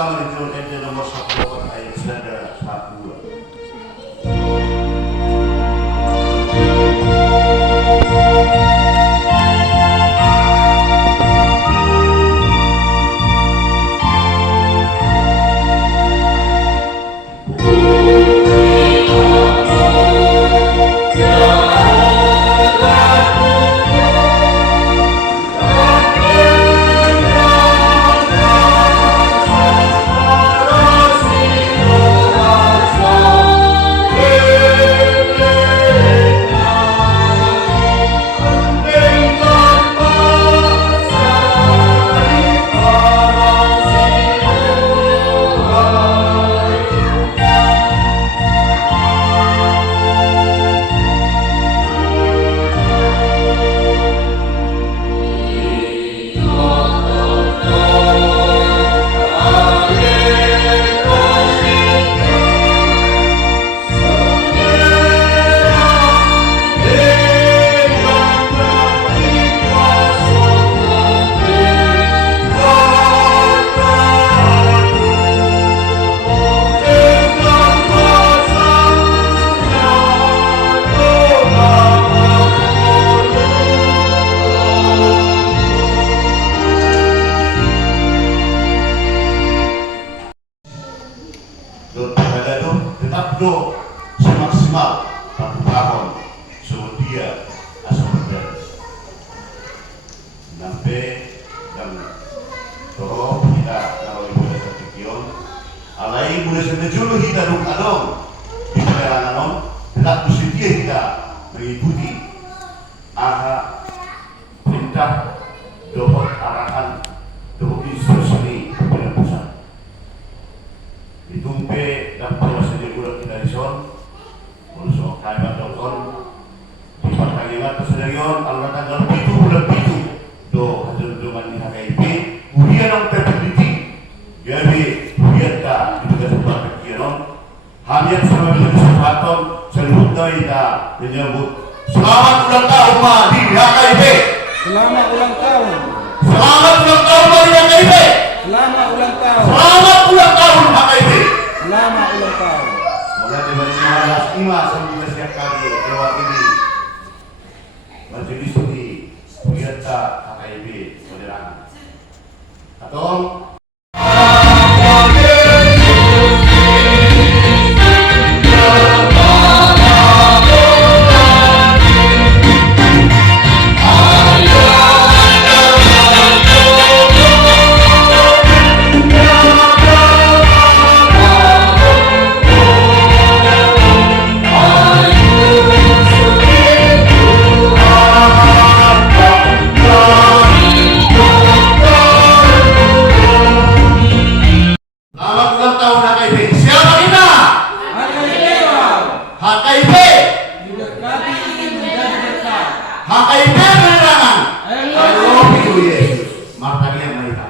pertama di John NT nomor 1 ayat 1. Tetap semaksimal 1 tahun semudia asal beres sampai dan toro kita kalau ibu ada terpikion alai boleh sebejulu kita dong adong di perjalanan tetap bersedia kita mengikuti perintah dohot arahan dohot instruksi pimpinan pusat ditumpe dan proses ulat kita dison untuk kaibat dokon di pertandingan tersedion alur tanggal 7 bulan 7 do hasil-hasil HKIP kemudian ang terpeneliti jadi kemudian tak juga sebuah kekiran hanya sama dengan kesempatan seluruh kita menyebut selamat ulang tahun di HKIP, selamat ulang tahun, selamat ulang tahun di HKIP, selamat ulang tahun, selamat ulang tahun HKIP, selamat ulang tahun. Mulai dari 15 sampai setiap kali lewat ini majelis di Puyata HKIP Modern atau HKIP penerangan. Haleluya Yesus. Martanya mereka.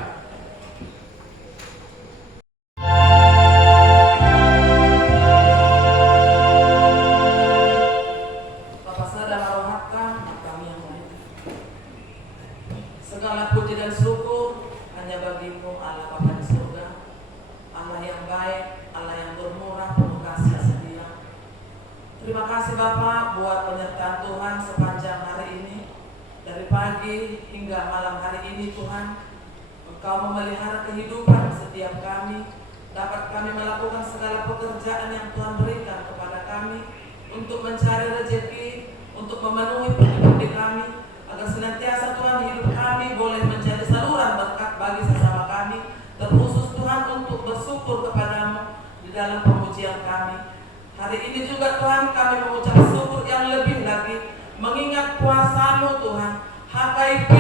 Bapa Sada Marohaka, kami yang baik. Segala puji dan syukur hanya bagimu Allah Bapa di surga, Allah yang baik, Allah yang bermurah, penuh kasih setia. Terima kasih Bapa buat penyertaan Tuhan sepanjang hari ini. Dari pagi hingga malam hari ini Tuhan, Engkau memelihara kehidupan setiap kami. Dapat kami melakukan segala pekerjaan yang Tuhan berikan kepada kami untuk mencari rezeki, untuk memenuhi kehidupan kami, agar senantiasa Tuhan hidup kami boleh menjadi saluran berkat bagi sesama kami, terkhusus Tuhan untuk bersyukur kepadamu di dalam pemujian kami. Hari ini juga Tuhan kami mengucap syukur yang lebih lagi mengingat kuasa-Mu Tuhan. HKIP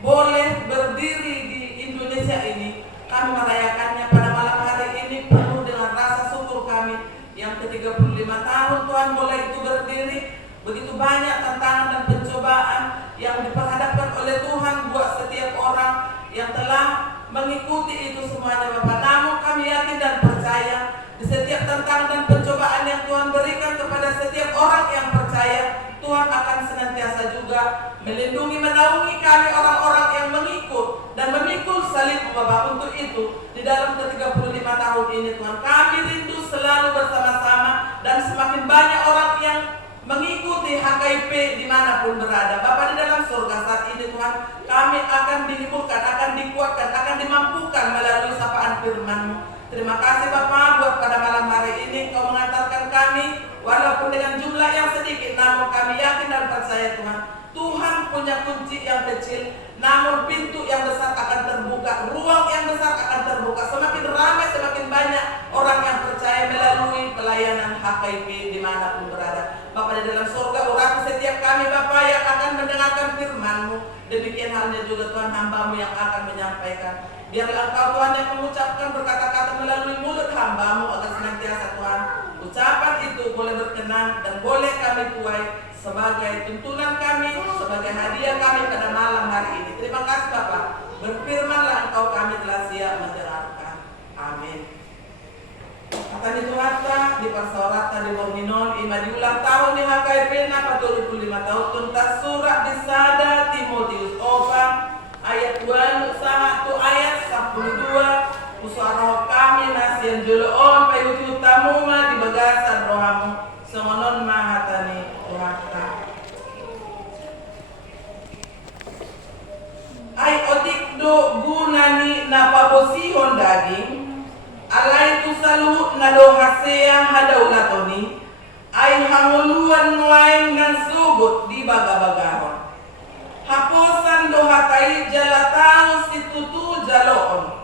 boleh berdiri di Indonesia ini. Kami merayakannya pada malam hari ini penuh dengan rasa syukur kami. Yang ke-35 tahun Tuhan boleh itu berdiri. Begitu banyak tantangan dan pencobaan yang diperhadapkan oleh Tuhan buat setiap orang yang telah mengikuti itu semuanya Bapak. Namun kami yakin dan percaya di setiap tantangan dan pencobaan yang Tuhan berikan kepada setiap orang yang percaya, Tuhan akan senantiasa juga melindungi, menaungi kami orang-orang yang mengikut dan memikul salib Bapak. Untuk itu di dalam ke-35 tahun ini Tuhan. Kami rindu selalu bersama-sama dan semakin banyak orang yang mengikuti HKIP dimanapun berada. Bapa di dalam surga, saat ini Tuhan, kami akan dihiburkan, akan dikuatkan, akan dimampukan melalui sapaan firman-Mu. Terima kasih Bapa buat pada malam hari ini Kau mengantarkan kami, walaupun dengan jumlah yang sedikit, namun kami yakin dan percaya Tuhan, Tuhan punya kunci yang kecil, namun pintu yang besar akan terbuka, ruang yang besar akan terbuka. Semakin ramai, semakin banyak orang yang percaya melalui pelayanan HKIP dimanapun berada. Bapa di dalam surga, urapi setiap kami Bapa yang akan mendengarkan firman-Mu. Demikian halnya juga Tuhan, hamba-Mu yang akan menyampaikan. Biarlah Engkau Tuhan yang mengucapkan berkata-kata melalui mulut hamba-Mu, agar senantiasa Tuhan ucapan itu boleh berkenan dan boleh kami tuai sebagai tuntunan kami, sebagai hadiah kami pada malam hari ini. Terima kasih Bapa. Berfirmanlah Engkau, kami telah siap mendengarkan. Amin. Kata itu harta di persorata di Borminon ima di ulang tahun di HKIP na 45 tahun tuntas surat disada Timotius Ova ayat 2 1 ayat 12 usaha kami nasian joloon payuti utamuma di bagasan rohamu sengonon mahatani rohaka ay otik do gunani napabosihon daging alai tu salu nado hasea hadaulatoni ay hanguluan lain ngan subut di baga-bagahon haposan do hatai jalatau situtu jaloon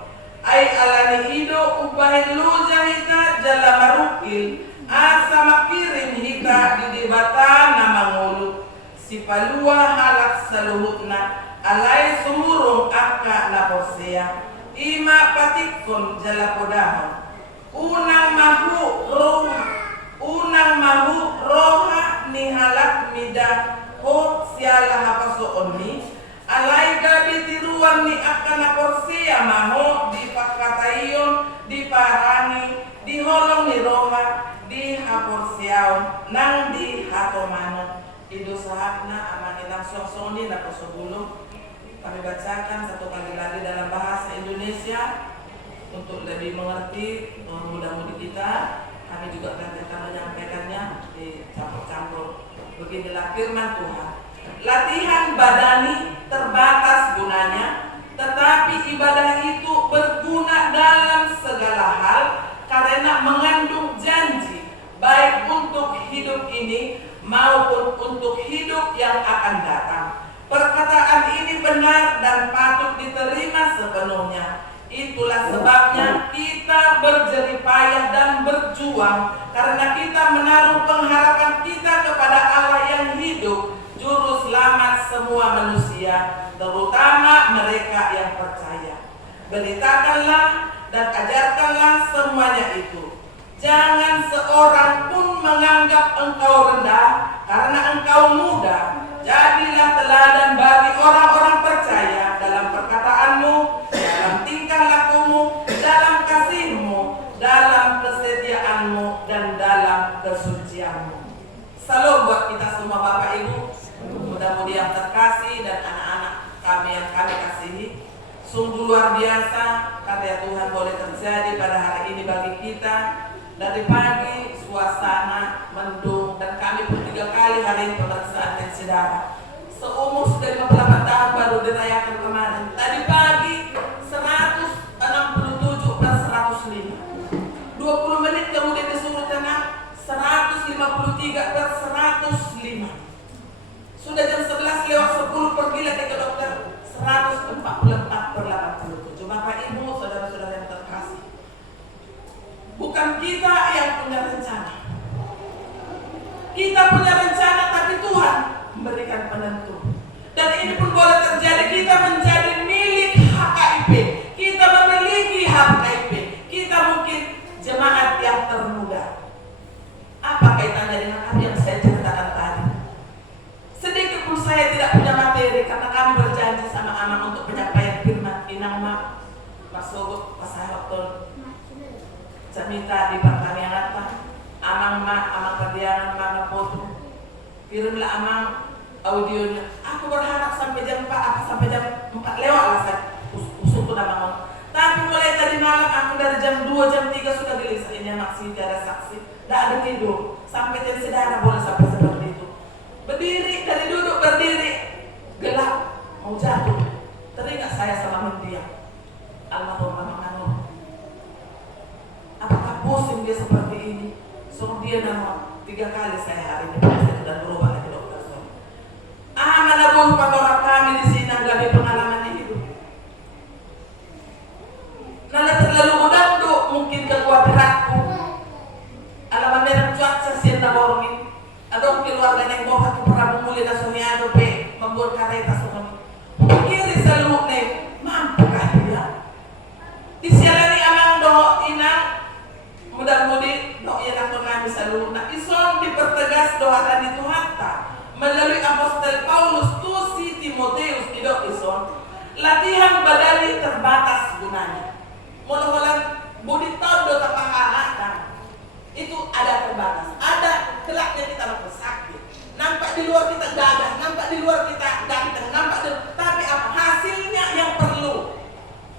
ay alani hido ubahin lu jahita jala marukil asa makirim hita di debata nama ngulu si palua halak saluhutna alai sumurung akka naposea ima patikon jala podahon unang mahu roha ni halak mida ho siala hapaso onni alai gabi tiruan ni akana porsia maho di pakatayon di parani di holong ni roha di haporsiaon nang di hatomano ido sahakna amang ilang soksoni na posobulong. Kami bacakan satu kali lagi dalam bahasa Indonesia untuk lebih mengerti mudah-mudahan kita. Kami juga akan menyampaikannya dicampur-campur. Beginilah firman Tuhan. Latihan badani terbatas gunanya, tetapi ibadah itu berguna dalam segala hal karena mengandung janji baik untuk hidup ini maupun untuk hidup yang akan datang. Perkataan ini benar dan patut diterima sepenuhnya. Itulah sebabnya kita berjerih payah dan berjuang, karena kita menaruh pengharapan kita kepada Allah yang hidup, juru selamat semua manusia, terutama mereka yang percaya. Beritakanlah dan ajarkanlah semuanya itu. Jangan seorang pun menganggap engkau rendah karena engkau muda. Jadilah teladan bagi orang-orang percaya dalam perkataanmu, dalam tingkah lakumu, dalam kasihmu, dalam kesetiaanmu, dan dalam kesucianmu. Salam buat kita semua Bapak Ibu, mudah-mudahan terkasih dan anak-anak kami yang kami kasihi. Sungguh luar biasa karya Tuhan boleh terjadi pada hari ini bagi kita. Dari pagi suasana mendung dan kami pun 3 kali hari ini pemeriksaan tensi darah. Seumur sudah 58 tahun baru dirayakan kemarin. Tadi pagi 167 per 105. 20 menit kemudian disuruh tenang 153 per 105. Sudah jam 11 lewat 10 pergi lagi ke dokter 144 per 87. Bapak Ibu, saudara-saudara yang terkasih, bukan kita yang punya rencana. Kita punya rencana, tapi Tuhan memberikan penentu. Dan ini pun boleh terjadi. Kita menjadi milik HKIP. Kita memiliki HKIP. Kita mungkin jemaat yang termuda. Apa kaitannya dengan apa yang saya ceritakan tadi? Sedikit pun saya tidak punya materi karena kami berjanji sama Amang untuk penyampaian firman Inang Mak Masogok Pasahotol Camita di Pertanianata Amang Mak Amang Perdiangan Mama Foto kirimlah Amang audionya. Aku berharap sampai jam 4 sampai jam 4 lewat lah saya usung nama. Tapi mulai tadi malam aku dari jam 2, jam 3 sudah gelisah. Ini anak sih ada saksi. Tidak ada tidur. Sampai jadi sederhana boleh sampai seperti itu. Berdiri, dari duduk berdiri. Gelap, mau jatuh. Teringat saya sama mendiam. Almarhum Mama Anur. Apakah pusing dia seperti ini? So dia nama 3 kali saya hari ini saya sudah berubah lagi dokter. Mana pun orang kami di sini yang gabi pengalaman hidup. Nala terlalu mudah untuk mungkin kekhawatiranku. Alaman merah cuaca siapa borongin. Ada keluarga yang bawa tu para pemulih dan suamiado pe membuat kareta suami. Kiri selalu nih mampukah dia? Disialani amang do inang mudah-mudi do yang aku kami selalu. Nah ison dipertegas doa tadi Tuhan tak melalui apostol Paulus tu si Timoteus idok ison latihan badali terbatas gunanya. Mula-mula budi todo tapahana itu ada terbatas, ada telaknya kita lakukan sakit, nampak di luar kita gagah, nampak di luar kita ganteng, tapi apa hasilnya yang perlu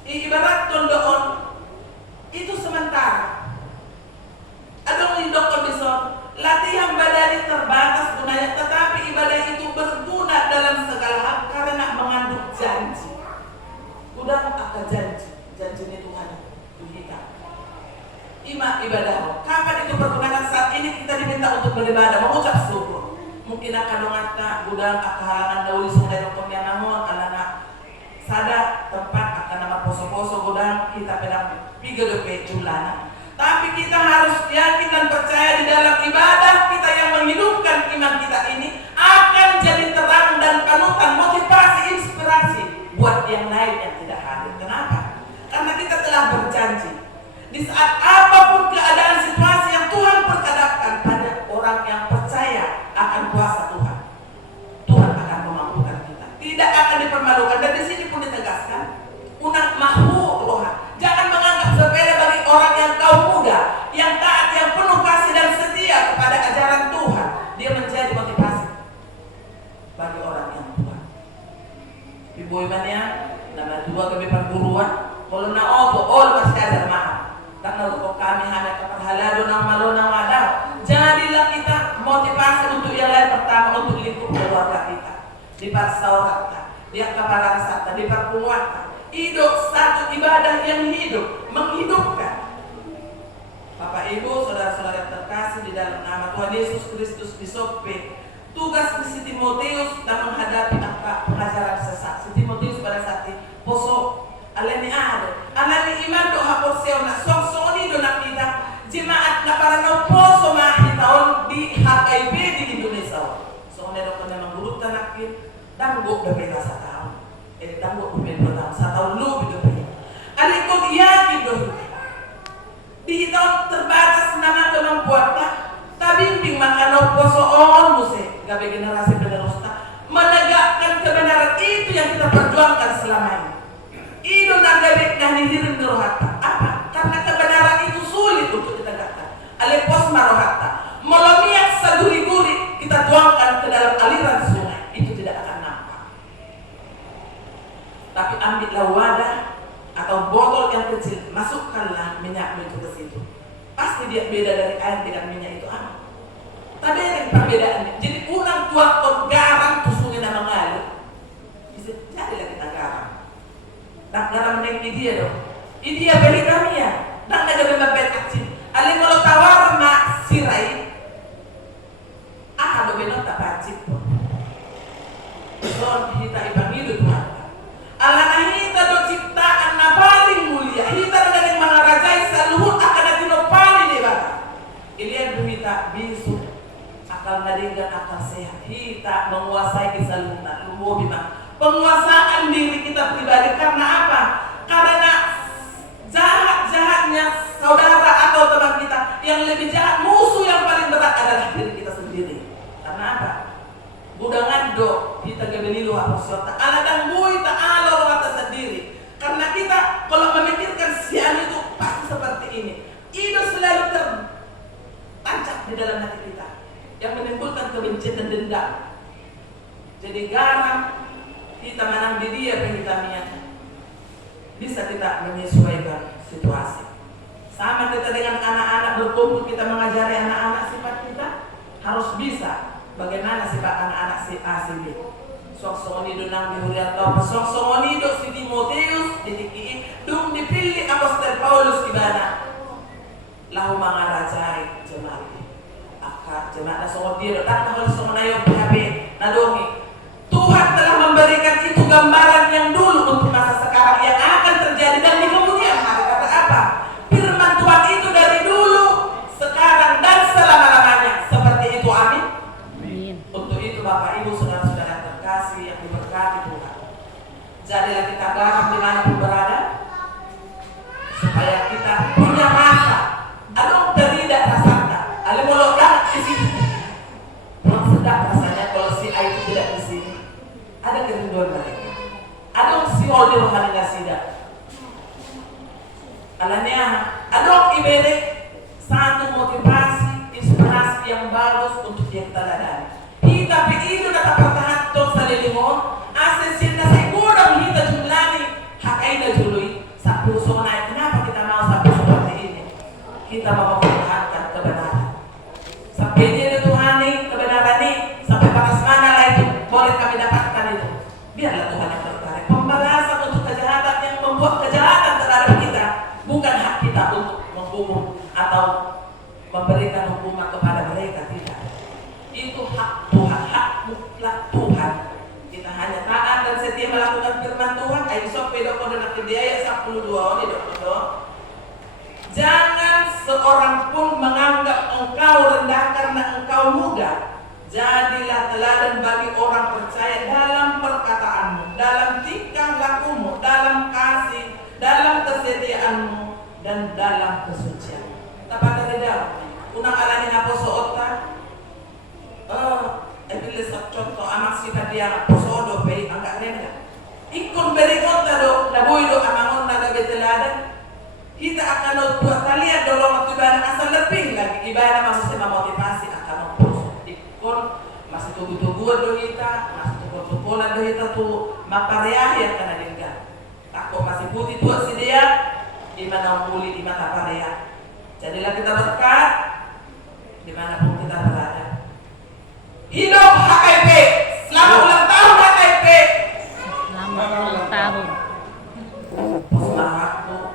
ibarat tondoon itu sementara. Ada indokon bison latihan badani terbatas gunanya, tetapi ibadah itu berguna dalam segala hal karena mengandung janji. Udah akan janjinya Tuhan Tuhan. Ima ibadah. Kapan itu pergunakan? Saat ini kita diminta untuk beribadah, mengucap syukur. Mungkin akan dongata gudang akan halangan dauli sungai dokter yang namun anak sadar tempat akan nama poso-poso gudang kita pedang 3 jumlahnya. Tapi kita harus yakin dan percaya di dalam ibadah kita yang menghidupkan iman kita ini akan jadi terang dan panutan, motivasi, inspirasi buat yang lain yang tidak hadir. Kenapa? Karena kita telah berjanji. Di saat apapun keadaan situasi yang Tuhan perhadapkan pada orang yang percaya akan kuasa Tuhan, Tuhan akan memampukan kita. Tidak akan dipermalukan. Dan di sini pun ditegaskan, unak mahu rohan. Jangan menganggap sepele bagi orang yang kaum muda, yang taat, yang penuh kasih dan setia kepada ajaran Tuhan. Dia menjadi motivasi bagi orang yang tua. Ibu imannya, nama 2 kami perguruan, kalau na oto, pasti ajar mahal. Karena untuk kami hanya keperhalado ng malunang wadaw. Jadilah kita motivasi untuk yang lain, pertama untuk lingkup keluarga kita. Di parsaurat, di kaparasata, di perpunguatan. Hidup satu ibadah yang hidup, menghidupkan. Bapak Ibu, saudara-saudara yang terkasih di dalam nama Tuhan Yesus Kristus di Sope. Tugas si Timoteus dan menghadapi apa pengajaran sesat. Si Timoteus pada saat itu poso alani iman do haporseo na song-song do nakita jemaat na para no poso mahitaon di HKIP di Indonesia. So ne do kana manggurut tanakin danggo da pera sa taon. Danggo do pera sa taon lu bido pe. Ali ko yakin do. Dihitaon terbatas nama kemampuannya tabimbing makano poso on muse gabe generasi penerusnya menegakkan kebenaran itu yang kita perjuangkan selama ini. Itu nagabik na hihirin rohata. Apa? Karena kebenaran itu sulit untuk ditegakkan. Alepos marohata. Melemiak saguri-guri kita tuangkan ke dalam aliran sungai. Itu tidak akan nampak. Tapi ambillah wadah atau botol yang kecil, masukkanlah minyak itu ke situ. Pasti dia beda dari air dengan minyak itu apa? Tapi ada perbedaannya. Jadi unang tuak garam tusungin na mengalir. Bisa jadilah kita garam. Nak garam neng dia dong. Dia beli kami ya. Nak naga bebek kecil. Ali kalau tawar nak sirai. Do benot tak pacik. Don kita ibang hidup Tuhan. Alana hita do ciptaan na paling mulia. Hita do ganing mga rajay sa luhut akan natino paling diba. Ilian do hita bisu akal naringgan akal sehat. Hita menguasai kesaluna lumo bima. Penguasaan diri kita pribadi karena apa? Karena jahat-jahatnya saudara atau teman kita. Yang lebih jahat, musuh yang paling berat adalah diri kita sendiri. Karena apa? Budangan do kita gebelilu aposyota. Aladang bui ta'ala kata sendiri. Karena kita kalau memikirkan sian itu pasti seperti ini. Itu selalu tertancap di dalam hati kita yang menimbulkan kebencian dan dendam. Jadi garam kita menang di dia penghitamnya bisa kita menyesuaikan situasi. Sama kita dengan anak-anak berkumpul, kita mengajari anak-anak sifat kita harus bisa bagaimana sifat anak-anak si A si B. Sok-sokoni dunang dihuriat atau sok-sokoni do si Timoteus didiki dung dipilih apostol Paulus ibana lahu mangarajai jemaat akar jemaat sokon dia tak kalau sokon ayo PHB nadongi Tuhan telah memberikan itu gambaran yang dulu untuk masa sekarang yang akan terjadi dan di kemudian hari. Kata apa? Firman Tuhan itu dari dulu, sekarang dan selama-lamanya. Seperti itu, amin. Amin. Untuk itu Bapak Ibu saudara-saudara terkasih yang diberkati Tuhan, jadilah kita garam dimanapun berada, supaya kita punya rasa. Adong tidak rasanya, ada molokkan di sini. Kurang sedap rasanya kalau si A itu tidak di sini. Ada kerinduan mereka. Adong si Odi rohani nasidah. Alanya adong ibere satu motivasi, inspirasi yang bagus untuk dia teladani. Kita itu dapat pertahan tos salilingon, asesin na siguro kita jumlani hakai na jului. Sapu sonai kenapa kita mau sapu seperti ini? Kita mau mempertahankan kebenaran. Sampai dia Tuhan ini kebenaran ini sampai batas mana lah itu boleh kami dapatkan itu. Biarlah Tuhan yang tertarik. Pembalasan untuk kejahatan yang membuat kejahatan terhadap kita bukan hak kita untuk menghukum atau memberikan hukuman kepada mereka, tidak. Itu hak Tuhan, hak mutlak Tuhan. Kita hanya taat dan setia melakukan firman Tuhan. Ayo sok pedo kode nanti dia ayat 12 ini dok. Jangan seorang pun menganggap engkau rendah karena engkau muda. Jadilah teladan bagi orang percaya dalam perkataanmu, dalam tingkah lakumu, dalam kasih, dalam kesetiaanmu, dan dalam kesucian. Tapat tidak? Unang alani na po sa otak. Bilis sa contoh amak si Kadiana po sa odo, bay, ang karena. Ikon berikot na do, nabuhay do amangon na gabi teladan. Kita akan buat kalian dorong waktu ibadah asal lebih lagi ibadah masih memotivasi akan memproses ikon masih tunggu-tungguan do kita masih tunggu-tungguan do kita tuh makarya yang kena dinggal takut masih putih tuh si dia di mana muli di mata karya. Jadilah kita berkat dimanapun kita berada. Hidup HKIP, selamat ulang tahun HKIP. Selamat ulang tahun.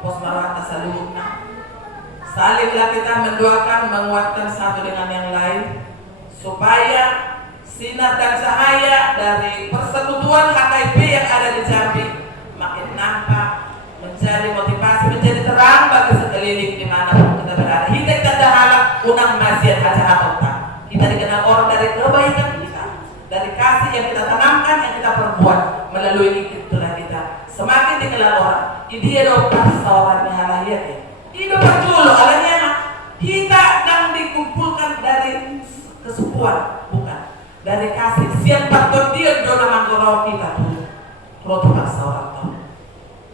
Posmarata salihuna. Salinglah kita mendoakan, menguatkan satu dengan yang lain supaya sinar dan cahaya dari persekutuan HKIP yang ada di Jambi makin nampak, menjadi motivasi, menjadi terang bagi sekeliling dimanapun kita berada. Kita tanda halak unang masjid aja apa? Kita dikenal orang dari kebaikan kita, dari kasih yang kita tanamkan, yang kita perbuat melalui itulah kita. Semakin dikenal orang, dia dapat seorang yang lahir ya. Hidup berjulu, alanya kita yang dikumpulkan dari kesukuan, bukan dari kasih. Siap patut dia dona manggoro kita tuh, rotu paksa orang tahu.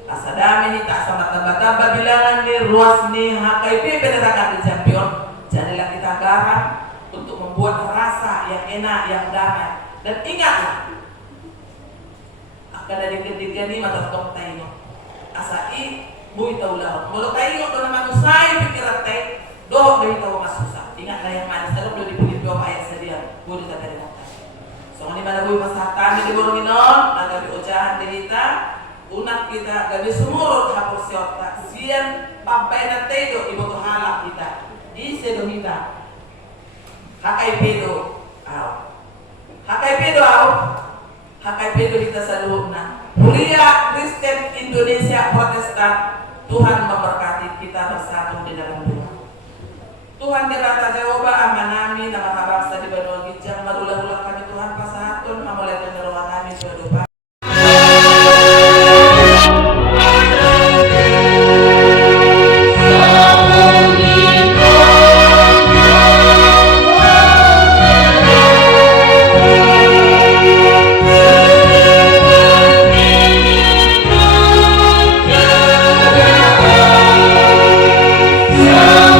Asadami ini tak sama tambah-tambah bilangan nih ruas nih HKIP penerangan di champion. Jadilah kita garam untuk membuat rasa yang enak, yang damai. Dan ingatlah, akan dari ketiga ni mata tok tayo. Asai bui taulah. Mulu tayo do naman usay pikiran tay. Do dari tahu masusah. Ingatlah yang manis dalam do dipilih dua ayat sedia. Bui kita dari mata. So ni mana bui masatan di borong inon, naga di ojahan dirita. Unak kita gabi sumurut hapus siota. Sian papai na tayo ibu to halak kita. Di sedo kita. HKIP do. HKIP do HKIP do kita sa loob na. Huria Kristen Indonesia Protestan, Tuhan memberkati kita bersatu di dalam Tuhan. Tuhan dirata jawaban amanami na mga bangsa di Banua Gijang, madulah-ulah kami Tuhan pasatun, mamulai peneruan kami sudah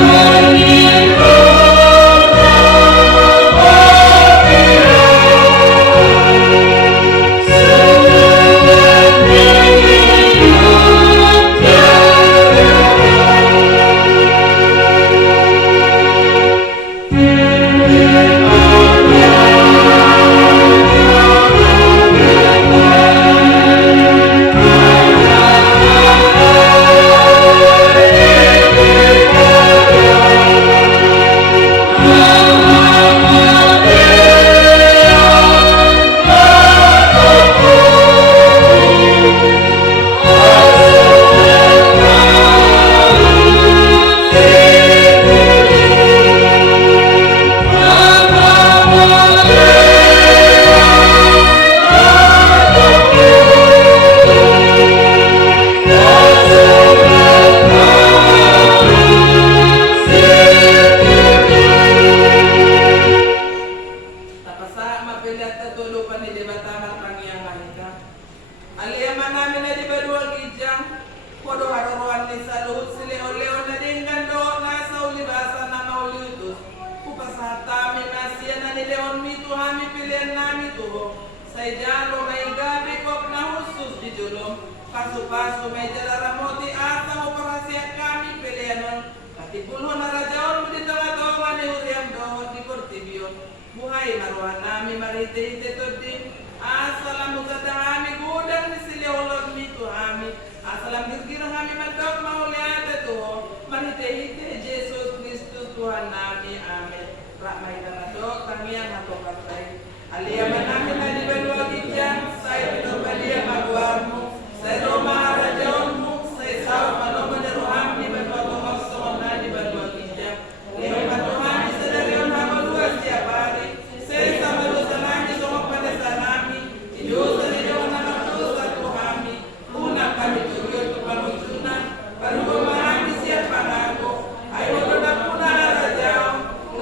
Samanipo ron mi Tuhan mi pilihan nami tuho. Sa jalo may gabi ko na husus di julom. Paso-paso may jalaramoti ata o para siya kami pilihan. Katipulho na rajaon mo dito nga doon ni Uriam doon di Portibion. Buhay maruhan nami marite-ite to din. Asalam mo sa tangami gudang ni siliolog mi Tuhan mi. Asalam gisgirang kami magdog mahuliate tuho. Marite-ite Jesus Kristus Tuhan nami. Amen. Ramay na madog tangiang matokatay. Aliyaman namin na di baluagin dyan. Sa'yo pinobaliya magwar mo. Sa'yo maharajaon mo. Sa'yo sa maloman na ruham di baluagin mo. Na di baluagin dyan. Liyaman matuhami sa dariyon habaluas siya pari. Sa'yo sa malusalan niya sumapalas sa namin. Diyos sa ninyo na magdus at tuhami. Unang kami tuyot o panuntunan. Balugo mahami siya pangako. Ay wala na po na harajaw.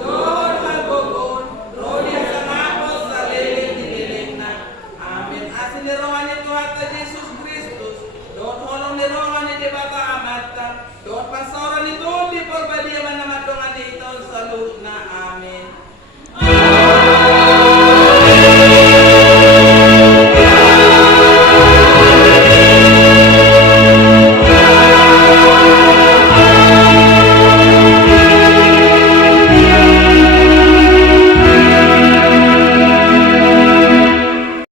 Lord hagogon. Lord sa nakos sa liling na. Amen. Asin nirohan ni Tuhan ta Jesus Kristus. Doon holong nirohan ni Dibata Amata. Doon pasora ni Tuhan di porbaliyaman na madungan ni ito sa luhut na. Amen.